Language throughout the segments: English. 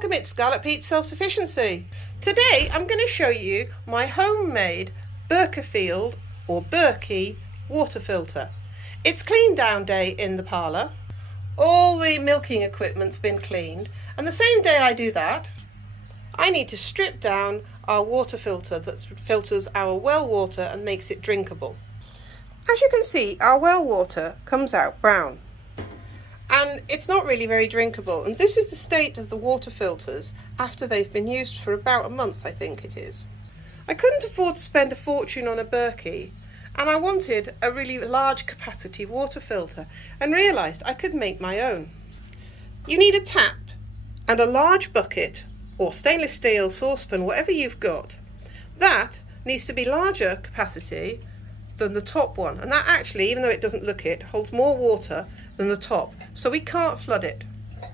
Welcome, it's Scarlet Self-Sufficiency. Today I'm going to show you my homemade Berkey or Berkey water filter. It's clean down day in the parlour. All the milking equipment's been cleaned, and the same day I do that, I need to strip down our water filter that filters our well water and makes it drinkable. As you can see, our well water comes out brown. And it's not really very drinkable, and this is the state of the water filters after they've been used for about a month, I think it is. I couldn't afford to spend a fortune on a Berkey, and I wanted a really large capacity water filter and realised I could make my own. You need a tap and a large bucket or stainless steel saucepan, whatever you've got. That needs to be larger capacity than the top one, and that actually, even though it doesn't look it, holds more water than the top, so we can't flood it.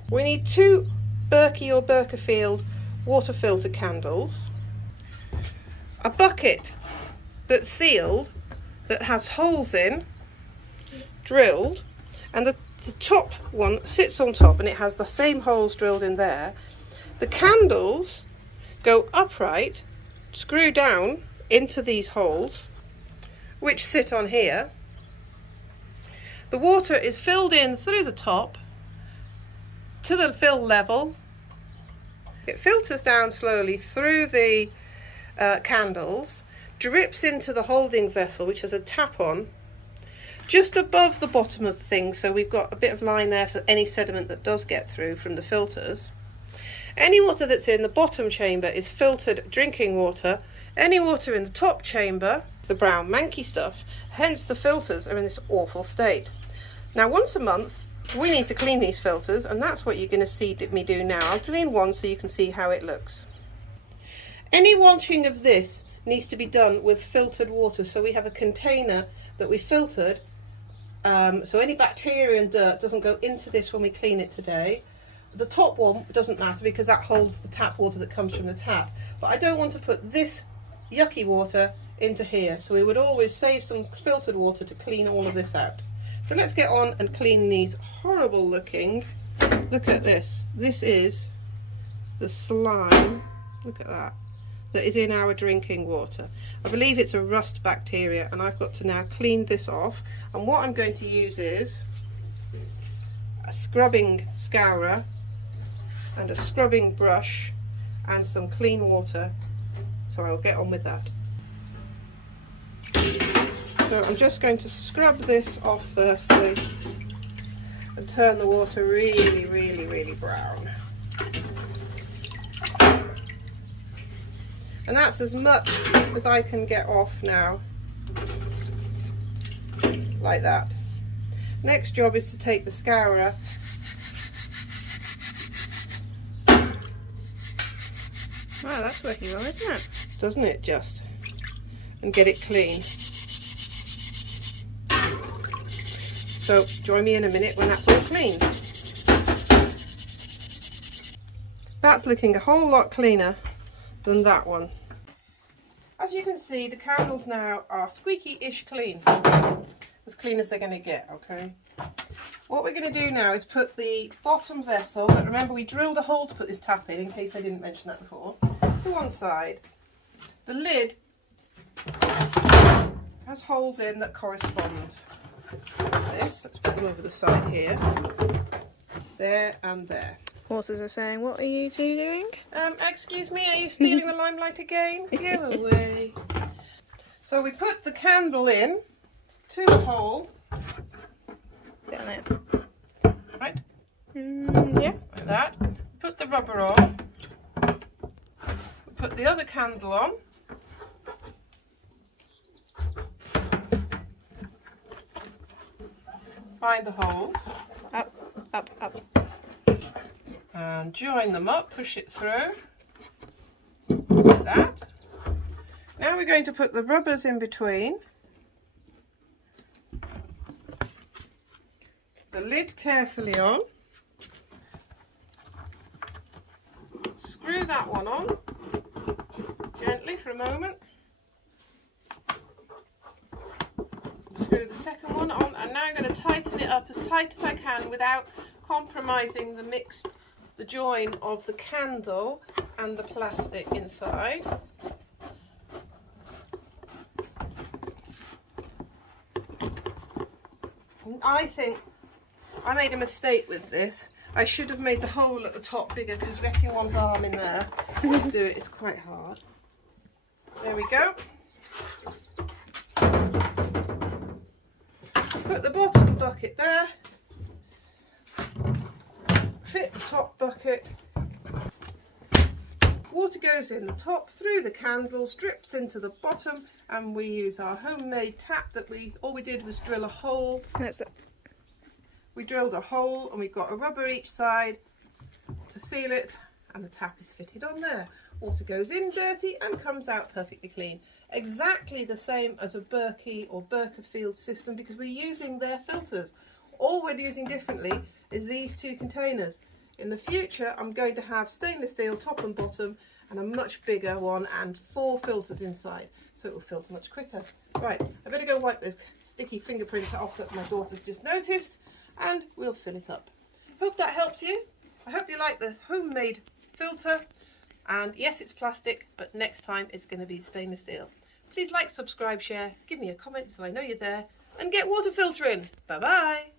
We need 2 Berkey or Berkey water filter candles, a bucket that's sealed, that has holes in, drilled, and the top one sits on top and it has the same holes drilled in there. The candles go upright, screw down into these holes, which sit on here. The water is filled in through the top to the fill level. It filters down slowly through the candles, drips into the holding vessel, which has a tap on just above the bottom of the thing, so we've got a bit of line there for any sediment that does get through from the filters. Any water that's in the bottom chamber is filtered drinking water. Any water in the top chamber, the brown manky stuff, hence the filters are in this awful state. Now once a month we need to clean these filters, and that's what you're going to see me do now. I'll clean one so you can see how it looks. Any washing of this needs to be done with filtered water, so we have a container that we filtered, so any bacteria and dirt doesn't go into this when we clean it today. The top one doesn't matter because that holds the tap water that comes from the tap, but I don't want to put this yucky water into here, so we would always save some filtered water to clean all of this out. So let's get on and clean these horrible looking, look at this, this is the slime, look at that, that is in our drinking water. I believe it's a rust bacteria, and I've got to now clean this off, and what I'm going to use is a scrubbing scourer and a scrubbing brush and some clean water, so I'll get on with that. So I'm just going to scrub this off firstly and turn the water really brown. And that's as much as I can get off now, like that. Next job is to take the scourer wow, that's working well, isn't it? Doesn't it just? And get it clean. So join me in a minute when that's all clean. That's looking a whole lot cleaner than that one. As you can see, the candles now are squeaky-ish clean. As clean as they're going to get, okay? What we're going to do now is put the bottom vessel, that remember we drilled a hole to put this tap in case I didn't mention that before, to one side. The lid has holes in that correspond with this. Let's put them over the side here. There and there. Horses are saying, what are you two doing? Excuse me, are you stealing the limelight again? Go away. So we put the candle in to the hole. Down it. Right? Yeah. Like that. Put the rubber on. Put the other candle on. Find the holes. Up, up, up. And join them up, push it through. Like that. Now we're going to put the rubbers in between. The lid carefully on. Screw that one on gently for a moment. Screw the second one on, and now I'm going to tighten it up as tight as I can without compromising the mixed the join of the candle and the plastic inside. I think I made a mistake with this. I should have made the hole at the top bigger because getting one's arm in there to do it is quite hard. There we go. Put the bottom bucket there. Fit the top bucket. Water goes in the top through the candles, drips into the bottom, and we use our homemade tap that all we did was drill a hole. That's it. We drilled a hole and we've got a rubber each side to seal it, and the tap is fitted on there. Water goes in dirty and comes out perfectly clean. Exactly the same as a Berkey or Berkey system because we're using their filters. All we're using differently is these two containers. In the future I'm going to have stainless steel top and bottom and a much bigger one and 4 filters inside, so it will filter much quicker. Right, I better go wipe those sticky fingerprints off that my daughter's just noticed, and we'll fill it up. Hope that helps you. I hope you like the homemade filter, and yes, it's plastic, but next time it's going to be stainless steel. Please like, subscribe, share, give me a comment so I know you're there, and get water filtering. Bye bye.